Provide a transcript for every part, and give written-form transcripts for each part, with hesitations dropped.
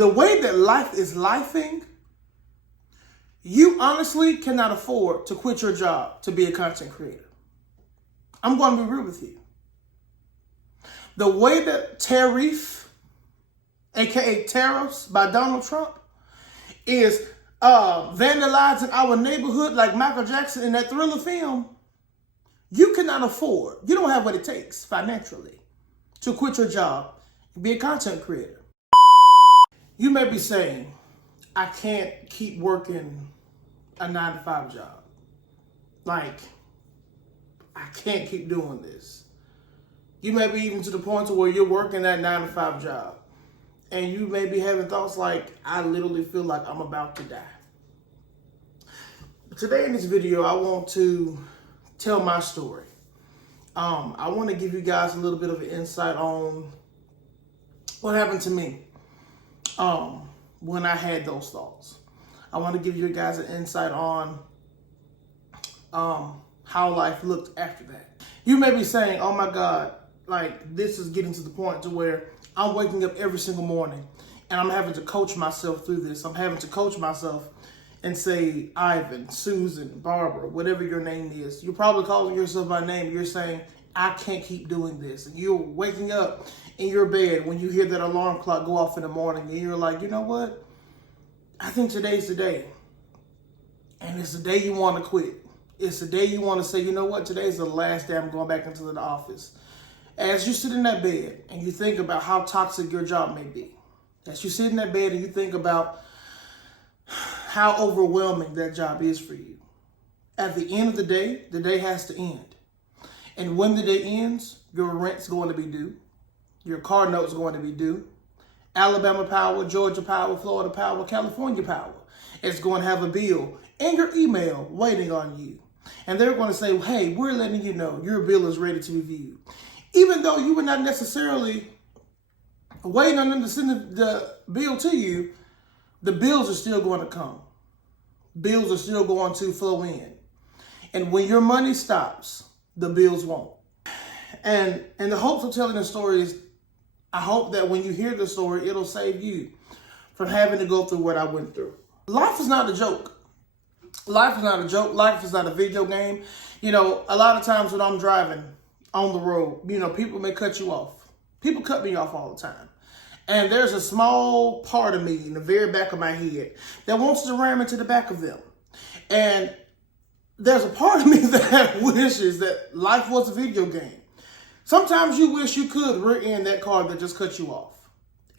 the way that life is lifing, you honestly cannot afford to quit your job to be a content creator. I'm going to be real with you. The way that tariff, aka tariffs by Donald Trump, is vandalizing our neighborhood like Michael Jackson in that Thriller film, you cannot afford, you don't have what it takes financially to quit your job and be a content creator. You may be saying, I can't keep working a 9-to-5 job. Like, I can't keep doing this. You may be even to the point to where you're working that 9-to-5 job and you may be having thoughts like, I literally feel like I'm about to die. Today in this video, I want to tell my story. I want to give you guys a little bit of an insight on what happened to me when I had those thoughts. I want to give you guys an insight on how life looked after that. You may be saying, oh my God, like this is getting to the point to where I'm waking up every single morning and I'm having to coach myself through this. I'm having to coach myself and say, Ivan, Susan, Barbara, whatever your name is. You're probably calling yourself by name. You're saying, I can't keep doing this. And you're waking up in your bed when you hear that alarm clock go off in the morning and you're like, you know what? I think today's the day. And it's the day you want to quit. It's the day you want to say, you know what? Today's the last day I'm going back into the office. As you sit in that bed and you think about how toxic your job may be. As you sit in that bed and you think about how overwhelming that job is for you. At the end of the day has to end. And when the day ends, your rent's going to be due. Your car note's going to be due. Alabama Power, Georgia Power, Florida Power, California Power is going to have a bill in your email waiting on you. And they're going to say, hey, we're letting you know your bill is ready to be viewed. Even though you were not necessarily waiting on them to send the bill to you, the bills are still going to come. Bills are still going to flow in. And when your money stops, the bills won't. And the hopes of telling the story is, I hope that when you hear the story, it'll save you from having to go through what I went through. Life is not a joke. Life is not a joke. Life is not a video game. You know, a lot of times when I'm driving on the road, you know, people may cut you off. People cut me off all the time. And there's a small part of me in the very back of my head that wants to ram into the back of them. And there's a part of me that wishes that life was a video game. Sometimes you wish you could rear end that car that just cut you off.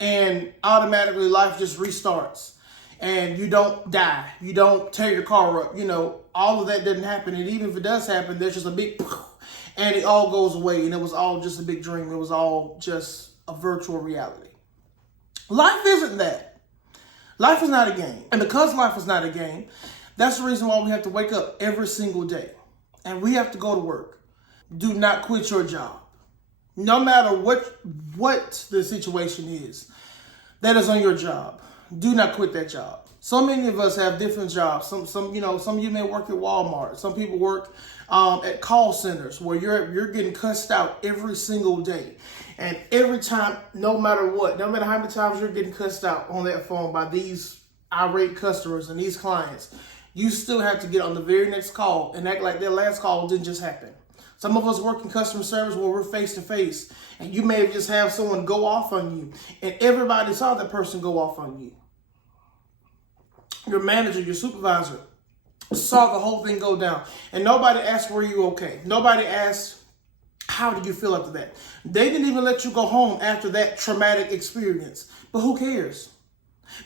And automatically life just restarts. And you don't die. You don't tear your car up. You know, all of that doesn't happen. And even if it does happen, there's just a big and it all goes away. And it was all just a big dream. It was all just a virtual reality. Life isn't that. Life is not a game. And because life is not a game, that's the reason why we have to wake up every single day. And we have to go to work. Do not quit your job. No matter what the situation is that is on your job, do not quit that job. So many of us have different jobs. Some of you may work at Walmart. Some people work at call centers where you're getting cussed out every single day. And every time, no matter what, no matter how many times you're getting cussed out on that phone by these irate customers and these clients, you still have to get on the very next call and act like that last call didn't just happen. Some of us work in customer service where we're face to face, and you may just have someone go off on you, and everybody saw that person go off on you. Your manager, your supervisor saw the whole thing go down, and nobody asked, were you okay? Nobody asked, how did you feel after that? They didn't even let you go home after that traumatic experience. But who cares?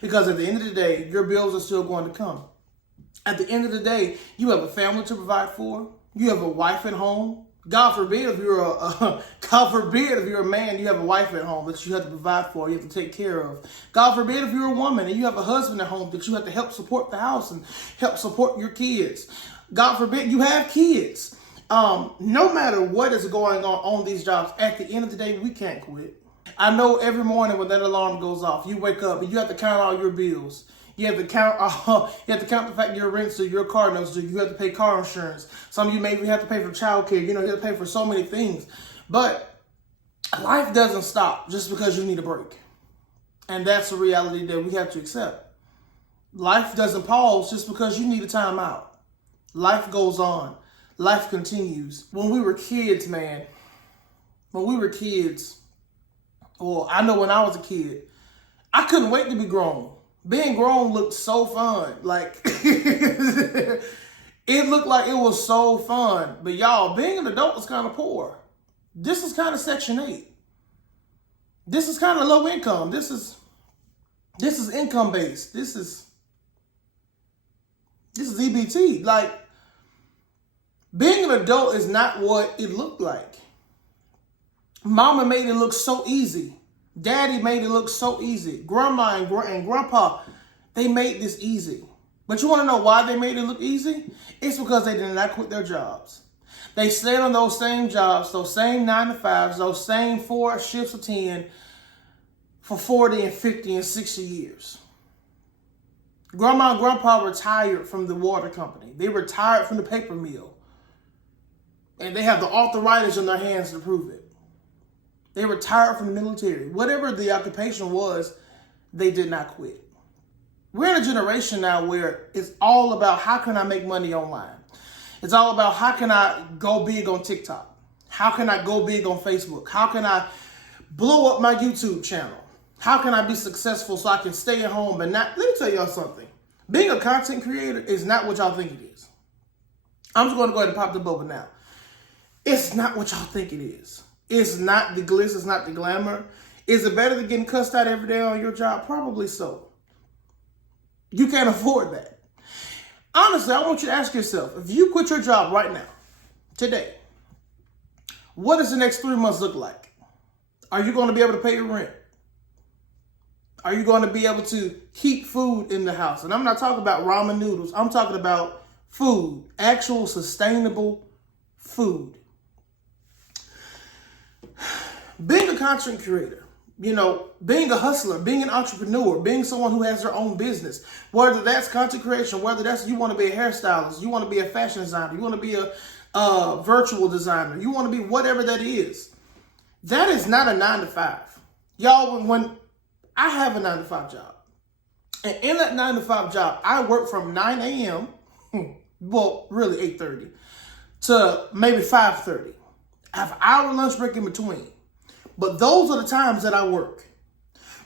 Because at the end of the day, your bills are still going to come. At the end of the day, you have a family to provide for. You have a wife at home. God forbid if you're a man, you have a wife at home that you have to provide for, you have to take care of. God forbid if you're a woman and you have a husband at home that you have to help support the house and help support your kids. God forbid you have kids. No matter what is going on these jobs, at the end of the day, we can't quit. I know every morning when that alarm goes off, you wake up and you have to count all your bills. You have to count the fact your rent's due, your car notes due. You have to pay car insurance. Some of you maybe have to pay for childcare. You know, you have to pay for so many things. But life doesn't stop just because you need a break. And that's a reality that we have to accept. Life doesn't pause just because you need a time out. Life goes on. Life continues. When we were kids, man, well, I know when I was a kid, I couldn't wait to be grown. Being grown looked so fun. Like, it looked like it was so fun. But y'all, being an adult is kind of poor. This is kind of Section 8. This is kind of low income. This is income based. This is EBT. Like, being an adult is not what it looked like. Mama made it look so easy. Daddy made it look so easy. Grandma and grandpa, they made this easy. But you want to know why they made it look easy? It's because they did not quit their jobs. They stayed on those same jobs, those same 9 to 5s, those same 4 shifts of 10 for 40 and 50 and 60 years. Grandma and grandpa retired from the water company. They retired from the paper mill. And they have the arthritis in their hands to prove it. They retired from the military. Whatever the occupation was, they did not quit. We're in a generation now where it's all about how can I make money online. It's all about how can I go big on TikTok? How can I go big on Facebook? How can I blow up my YouTube channel? How can I be successful so I can stay at home and not... Let me tell y'all something. Being a content creator is not what y'all think it is. I'm just going to go ahead and pop the bubble now. It's not what y'all think it is. It's not the glitz, it's not the glamour. Is it better than getting cussed out every day on your job? Probably so. You can't afford that. Honestly, I want you to ask yourself, if you quit your job right now, today, what does the next 3 months look like? Are you going to be able to pay your rent? Are you going to be able to keep food in the house? And I'm not talking about ramen noodles. I'm talking about food, actual sustainable food. Being a content creator, being a hustler, being an entrepreneur, being someone who has their own business, whether that's content creation, whether that's you want to be a hairstylist, you want to be a fashion designer, you want to be a virtual designer, you want to be whatever that is not a 9 to 5. Y'all, when I have a 9 to 5 job, and in that 9 to 5 job, I work from 9 a.m., well, really 8:30, to maybe 5:30. I have an hour lunch break in between. But those are the times that I work.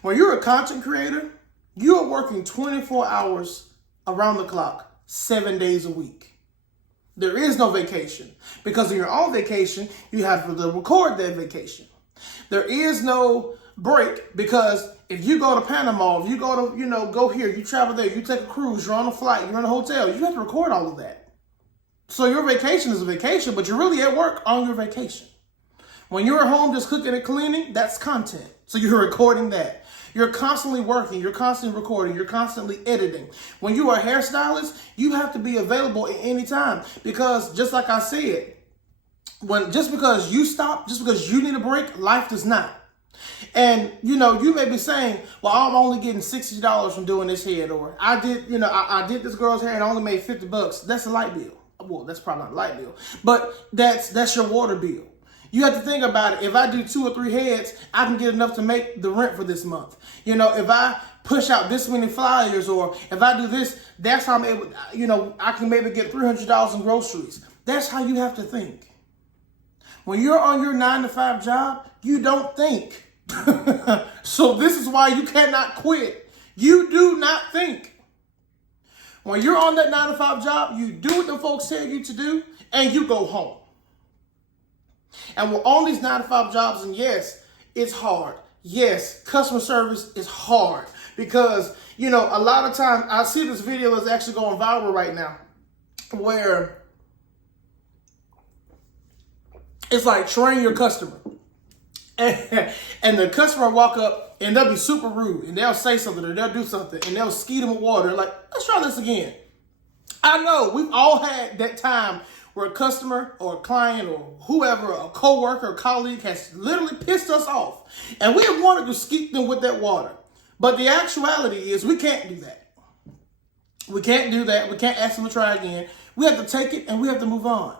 When you're a content creator, you are working 24 hours around the clock, 7 days a week. There is no vacation because when you're on vacation, you have to record that vacation. There is no break because if you go to Panama, if you go to, go here, you travel there, you take a cruise, you're on a flight, you're in a hotel, you have to record all of that. So your vacation is a vacation, but you're really at work on your vacation. When you're at home just cooking and cleaning, that's content. So you're recording that. You're constantly working. You're constantly recording. You're constantly editing. When you are a hairstylist, you have to be available at any time because just like I said, just because you stop, just because you need a break, life does not. And, you may be saying, well, I'm only getting $60 from doing this head, or I did this girl's hair and I only made $50. That's a light bill. Well, that's probably not a light bill, but that's your water bill. You have to think about it. If I do 2 or 3 heads, I can get enough to make the rent for this month. If I push out this many flyers or if I do this, that's how I'm able, I can maybe get $300 in groceries. That's how you have to think. When you're on your 9 to 5 job, you don't think. So this is why you cannot quit. You do not think. When you're on that 9 to 5 job, you do what the folks tell you to do and you go home. And we're on these 9 to 5 jobs, and yes, it's hard. Yes, customer service is hard because, a lot of times I see this video that's actually going viral right now where it's like train your customer. And the customer will walk up and they'll be super rude and they'll say something or they'll do something and they'll skeet them with water. Like, let's try this again. I know we've all had that time where a customer or a client or whoever, a coworker or colleague has literally pissed us off. And we have wanted to skeet them with that water. But the actuality is we can't do that. We can't do that. We can't ask them to try again. We have to take it and we have to move on.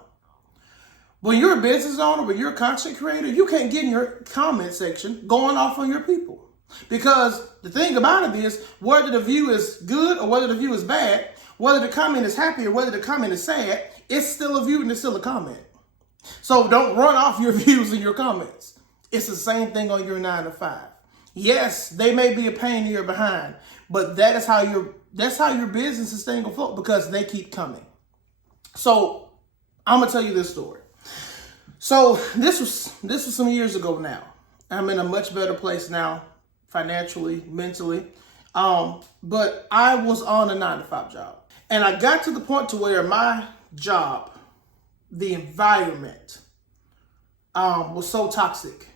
When you're a business owner, when you're a content creator, you can't get in your comment section going off on your people. Because the thing about it is, whether the view is good or whether the view is bad, whether the comment is happy or whether the comment is sad, it's still a view and it's still a comment. So don't run off your views and your comments. It's the same thing on your 9 to 5. Yes, they may be a pain in your behind, but that's how your business is staying afloat, because they keep coming. So I'm gonna tell you this story. So this was some years ago now. I'm in a much better place now, financially, mentally. But I was on a 9 to 5 job. And I got to the point to where my job, the environment, was so toxic.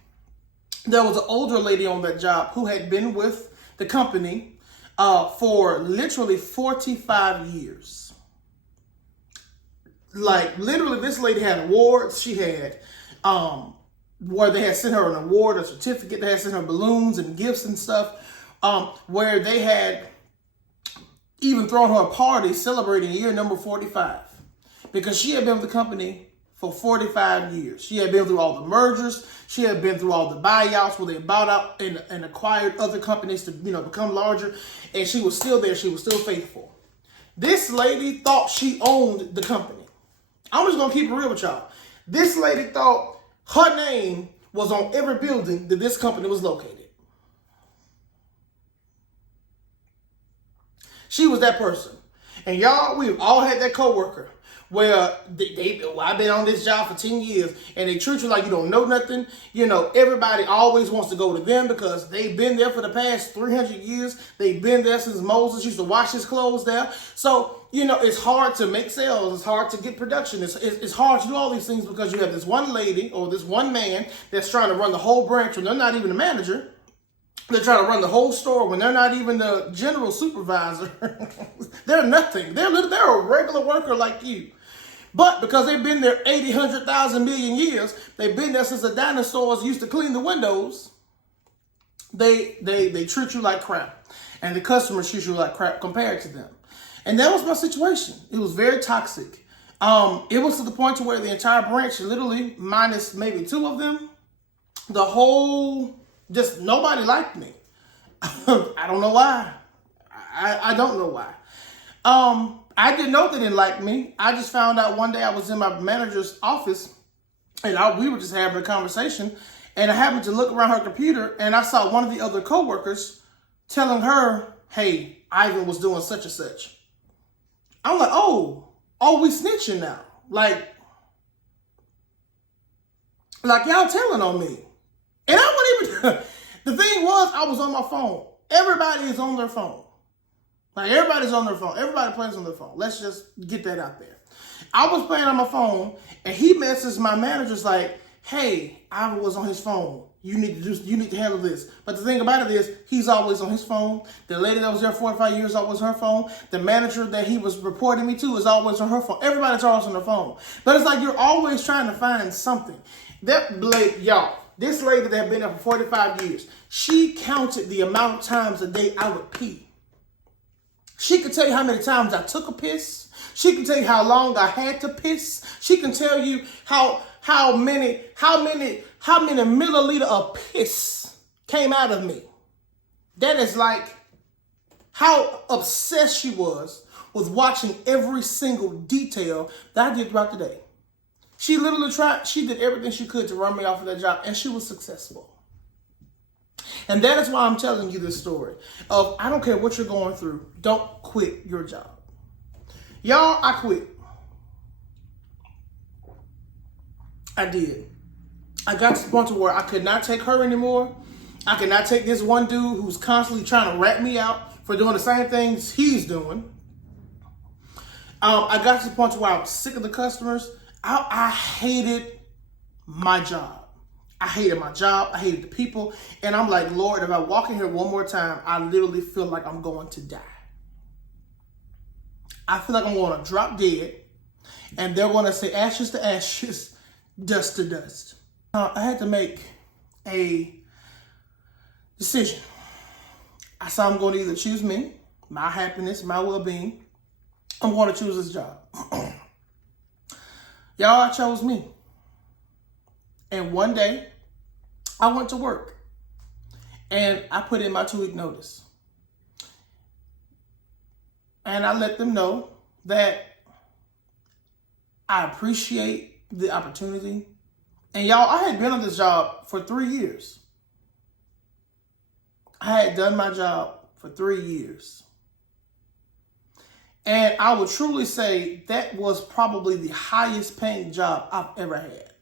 There was an older lady on that job who had been with the company for literally 45 years. Like, literally, this lady had awards. She had, where they had sent her an award, a certificate. They had sent her balloons and gifts and stuff, where they had even thrown her a party celebrating year number 45. Because she had been with the company for 45 years. She had been through all the mergers. She had been through all the buyouts where they bought out and acquired other companies to, become larger. And she was still there. She was still faithful. This lady thought she owned the company. I'm just going to keep it real with y'all. This lady thought her name was on every building that this company was located. She was that person. And y'all, we've all had that coworker where I've been on this job for 10 years and they treat you like you don't know nothing. Everybody always wants to go to them because they've been there for the past 300 years. They've been there since Moses used to wash his clothes there. So, it's hard to make sales. It's hard to get production. It's hard to do all these things because you have this one lady or this one man that's trying to run the whole branch when they're not even the manager. They're trying to run the whole store when they're not even the general supervisor. They're nothing. They're a regular worker like you. But because they've been there 80, 100,000 million years, they've been there since the dinosaurs used to clean the windows, they treat you like crap. And the customers treat you like crap compared to them. And that was my situation. It was very toxic. It was to the point to where the entire branch, literally minus maybe 2 of them, the whole... just nobody liked me. I don't know why. I don't know why. I didn't know they didn't like me. I just found out one day I was in my manager's office and we were just having a conversation, and I happened to look around her computer and I saw one of the other coworkers telling her, "Hey, Ivan was doing such and such." I'm like, oh, we snitching now. Like y'all telling on me. And I wouldn't even, the thing was, I was on my phone. Everybody is on their phone. Like, everybody's on their phone. Everybody plays on their phone. Let's just get that out there. I was playing on my phone, and he messaged my managers like, "Hey, I was on his phone. You need to handle this." But the thing about it is, he's always on his phone. The lady that was there 45 years always on her phone. The manager that he was reporting me to is always on her phone. Everybody's always on their phone. But it's like you're always trying to find something. This lady that had been there for 45 years, she counted the amount of times a day I would pee. She could tell you how many times I took a piss. She can tell you how long I had to piss. She can tell you how many milliliter of piss came out of me. That is like how obsessed she was with watching every single detail that I did throughout the day. She literally she did everything she could to run me off of that job, and she was successful. And that is why I'm telling you this story of, I don't care what you're going through, don't quit your job. Y'all, I quit. I did. I got to the point where I could not take her anymore. I could not take this one dude who's constantly trying to rat me out for doing the same things he's doing. I got to the point where I was sick of the customers. I hated my job. I hated my job. I hated the people. And I'm like, Lord, if I walk in here one more time, I literally feel like I'm going to die. I feel like I'm going to drop dead. And they're going to say ashes to ashes, dust to dust. I had to make a decision. I said I'm going to either choose me, my happiness, my well-being. I'm going to choose this job. Y'all, I chose me. And one day, I went to work. And I put in my 2-week notice. And I let them know that I appreciate the opportunity. And y'all, I had been on this job for 3 years. I had done my job for 3 years. And I would truly say that was probably the highest paying job I've ever had.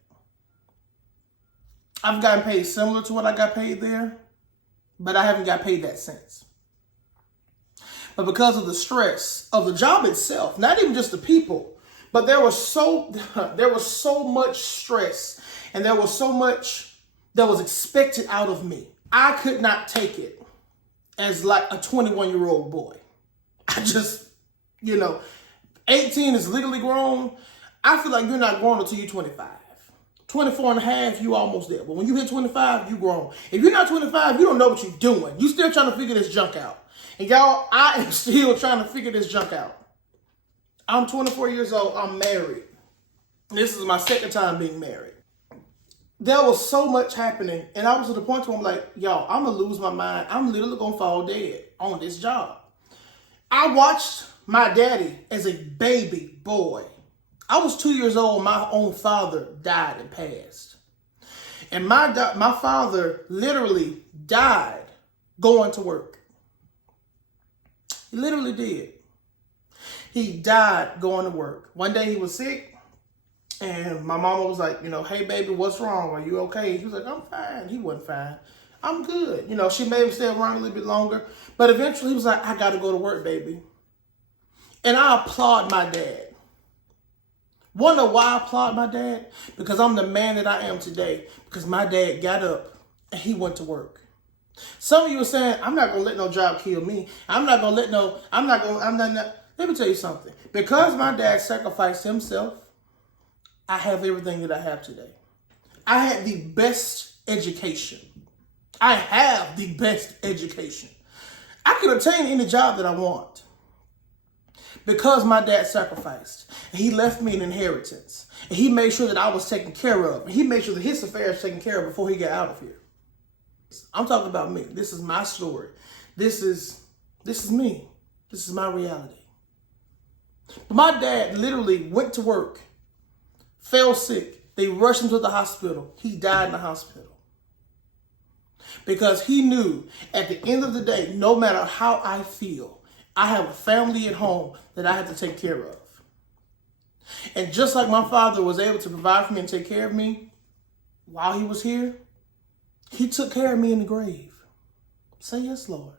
I've gotten paid similar to what I got paid there, but I haven't got paid that since. But because of the stress of the job itself, not even just the people, but there was so much stress and there was so much that was expected out of me. I could not take it as like a 21-year-old boy. I just, 18 is legally grown. I feel like you're not grown until you're 25. 24 and a half, you almost there. But when you hit 25, you grown. If you're not 25, you don't know what you're doing. You still trying to figure this junk out. And y'all, I am still trying to figure this junk out. I'm 24 years old. I'm married. This is my second time being married. There was so much happening. And I was at the point where I'm like, y'all, I'm going to lose my mind. I'm literally going to fall dead on this job. I watched my daddy as a baby boy. I was 2 years old. My own father died and passed. And my father literally died going to work. He literally did. He died going to work. One day he was sick, and my mama was like, hey, baby, what's wrong? Are you okay? He was like, I'm fine. He wasn't fine. I'm good. She made him stay around a little bit longer. But eventually he was like, I got to go to work, baby. And I applaud my dad. Want to know why I applaud my dad? Because I'm the man that I am today. Because my dad got up and he went to work. Some of you are saying, I'm not going to let no job kill me. Let me tell you something. Because my dad sacrificed himself, I have everything that I have today. I had the best education. I have the best education. I can obtain any job that I want. Because my dad sacrificed. And he left me an inheritance. And he made sure that I was taken care of. And he made sure that his affairs were taken care of before he got out of here. I'm talking about me. This is my story. This is me. This is my reality. My dad literally went to work, fell sick. They rushed him to the hospital. He died in the hospital. Because he knew at the end of the day, no matter how I feel, I have a family at home that I have to take care of. And just like my father was able to provide for me and take care of me while he was here, he took care of me in the grave. Say yes, Lord.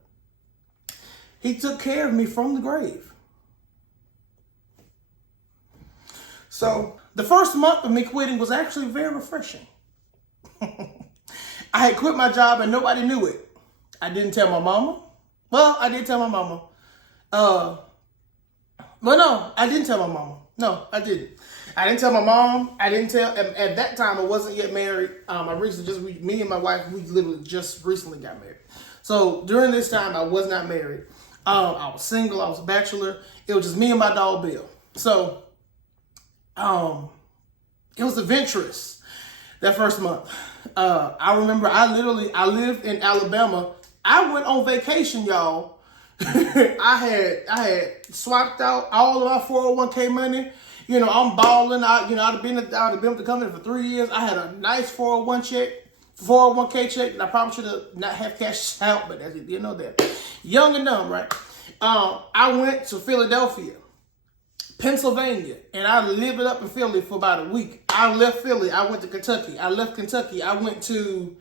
He took care of me from the grave. So the first month of me quitting was actually very refreshing. I had quit my job and nobody knew it. I didn't tell my mama. Well, I did tell my mama. I didn't tell my mama. No, I didn't. I didn't tell my mom. I didn't tell, at that time I wasn't yet married. Me and my wife, we literally just recently got married. So during this time, I was not married. I was single, I was a bachelor. It was just me and my dog Bill. So, it was adventurous that first month. I remember I lived in Alabama. I went on vacation, y'all. I had swapped out all of my 401k money. I'm balling out. I'd have been with the company for 3 years. I had a nice 401k check that I probably should have not have cashed out, but that's that. Young and dumb, right? I went to Philadelphia, Pennsylvania, and I lived it up in Philly for about a week. I left Philly. I went to Kentucky. I left Kentucky. I went to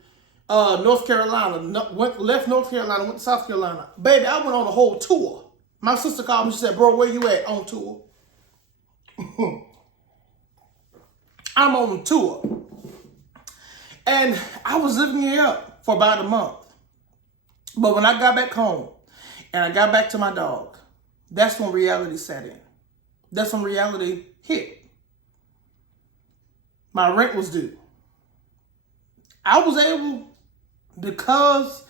North Carolina. Left North Carolina. Went to South Carolina. Baby, I went on a whole tour. My sister called me. She said, "Bro, where you at on tour?" I'm on tour. And I was living it up for about a month. But when I got back home and I got back to my dog, that's when reality set in. That's when reality hit. My rent was due. I was able, because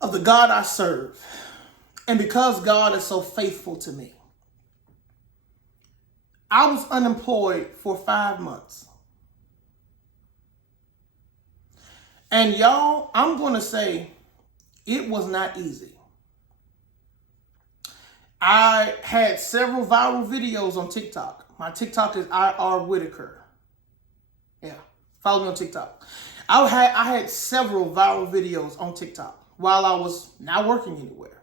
of the God I serve, and because God is so faithful to me, I was unemployed for 5 months. And y'all, I'm going to say It was not easy. I had several viral videos on TikTok. My TikTok is IR Whitaker. Yeah, follow me on TikTok. I had several viral videos on TikTok while I was not working anywhere.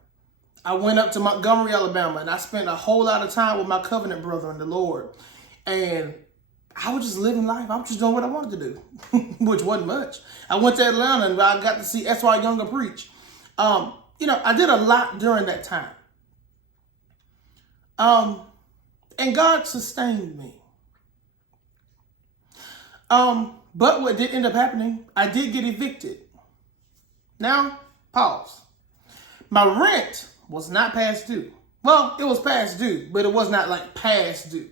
I went up to Montgomery, Alabama, and I spent a whole lot of time with my covenant brother in the Lord. And I was just living life. I was just doing what I wanted to do, which wasn't much. I went to Atlanta and I got to see S.Y. Younger preach. I did a lot during that time. And God sustained me. But what did end up happening, I did get evicted. Now, pause. My rent was not past due. Well, it was past due, but it was not like past due.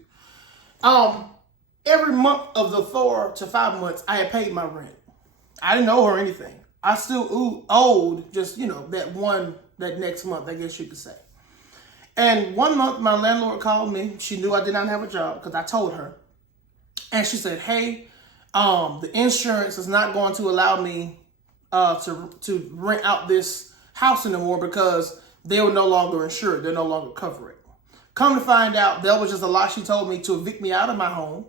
Every month of the 4 to 5 months, I had paid my rent. I didn't owe her anything. I still owed just, that next month, I guess you could say. And one month, my landlord called me. She knew I did not have a job because I told her. And she said, hey, the insurance is not going to allow me to rent out this house anymore because they were no longer insured. They're no longer covered. Come to find out, that was just a lie she told me to evict me out of my home.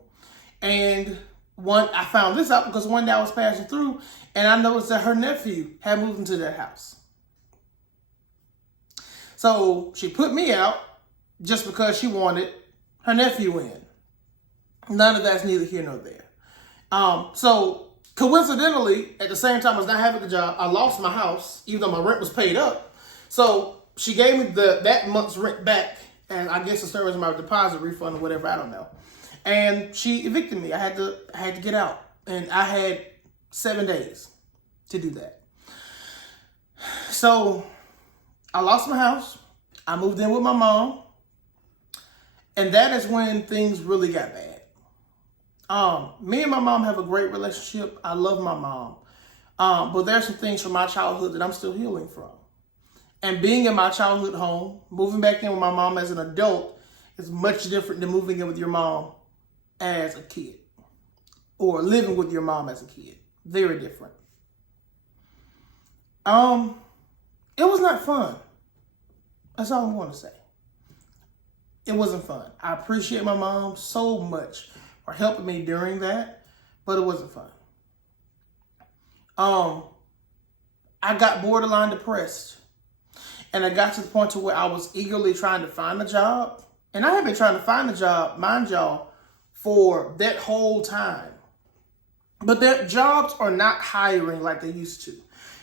And I found this out because one day I was passing through and I noticed that her nephew had moved into their house. So she put me out just because she wanted her nephew in. None of that's neither here nor there. So coincidentally, at the same time as not having a job, I lost my house, even though my rent was paid up. So she gave me that month's rent back, and I guess it served as my deposit refund or whatever, I don't know. And she evicted me. I had to get out, and I had 7 days to do that. So I lost my house. I moved in with my mom, and that is when things really got bad. Me and my mom have a great relationship. I love my mom. But there's some things from my childhood that I'm still healing from. And being in my childhood home, moving back in with my mom as an adult is much different than moving in with your mom as a kid. Or living with your mom as a kid. Very different. It was not fun. That's all I'm going to say. It wasn't fun. I appreciate my mom so much for helping me during that, but it wasn't fun. I got borderline depressed, and I got to the point to where I was eagerly trying to find a job, and I have been trying to find a job, mind y'all, for that whole time. But their jobs are not hiring like they used to.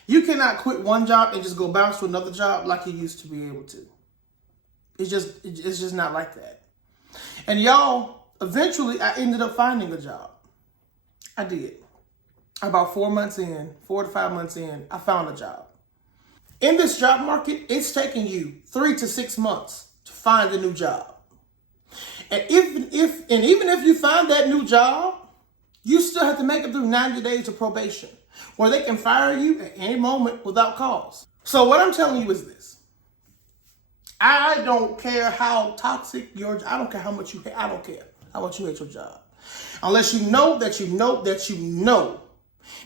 You cannot quit one job and just go bounce to another job like you used to be able to. It's just not like that. And y'all, eventually I ended up finding a job. I did. About 4 months in, 4 to 5 months in, I found a job. In this job market, it's taking you 3 to 6 months to find a new job. And even if you find that new job, you still have to make it through 90 days of probation, where they can fire you at any moment without cause. So what I'm telling you is this. I don't care how toxic I don't care how much you hate. I don't care how much you hate your job. Unless you know that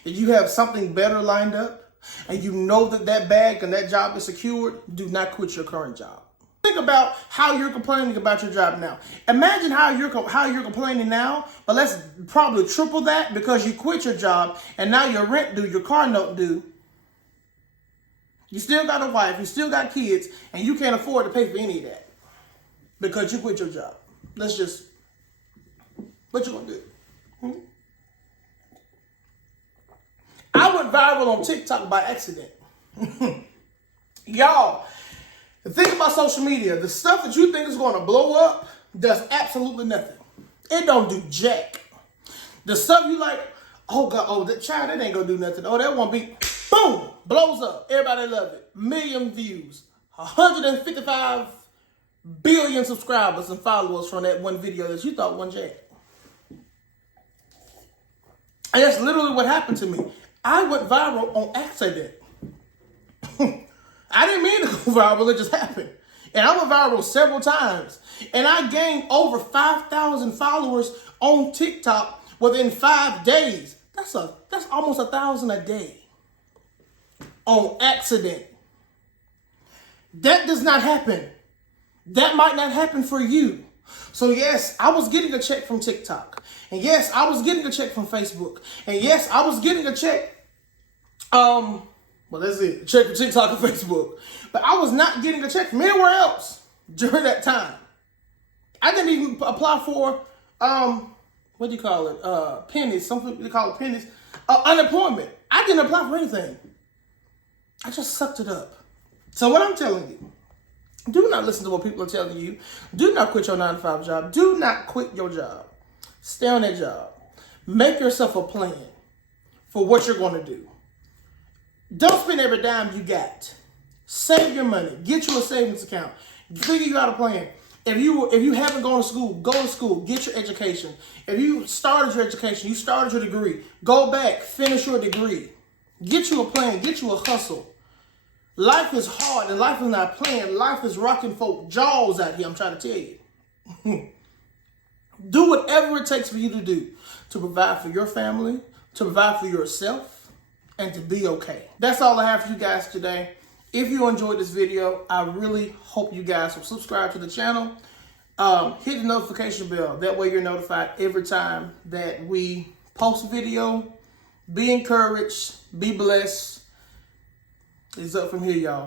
you have something better lined up, and you know that bag and that job is secured, do not quit your current job. Think about how you're complaining about your job now. Imagine how you're complaining now, but let's probably triple that because you quit your job and now your rent due, your car note due. You still got a wife, you still got kids, and you can't afford to pay for any of that because you quit your job. What you gonna do? I went viral on TikTok by accident. Y'all, the thing about social media, the stuff that you think is going to blow up does absolutely nothing. It don't do jack. The stuff you like, oh God, that child, that ain't going to do nothing. Oh, that won't be, boom, blows up. Everybody love it. 1 million views. 155 billion subscribers and followers from that one video that you thought wasn't jack. And that's literally what happened to me. I went viral on accident. I didn't mean to go viral, it just happened. And I went viral several times. And I gained over 5,000 followers on TikTok within 5 days. That's almost 1,000 a day. On accident. That does not happen. That might not happen for you. So yes, I was getting a check from TikTok. And yes, I was getting a check from Facebook. And yes, I was getting a check. Well, that's it. A check from TikTok and Facebook. But I was not getting a check from anywhere else during that time. I didn't even apply for, what do you call it? Pennies. Some people call it pennies. Unemployment. I didn't apply for anything. I just sucked it up. So what I'm telling you, do not listen to what people are telling you. Do not quit your 9-to-5 job. Do not quit your job. Stay on that job. Make yourself a plan for what you're going to do. Don't spend every dime you got. Save your money. Get you a savings account. Figure you out a plan. If you haven't gone to school, go to school. Get your education. If you started your education, you started your degree, go back, finish your degree. Get you a plan. Get you a hustle. Life is hard and life is not playing. Life is rocking folk jaws out here, I'm trying to tell you. Do whatever it takes for you to do to provide for your family, to provide for yourself, and to be okay. That's all I have for you guys today. If you enjoyed this video, I really hope you guys will subscribe to the channel. Hit the notification bell. That way you're notified every time that we post a video. Be encouraged. Be blessed. It's up from here, y'all.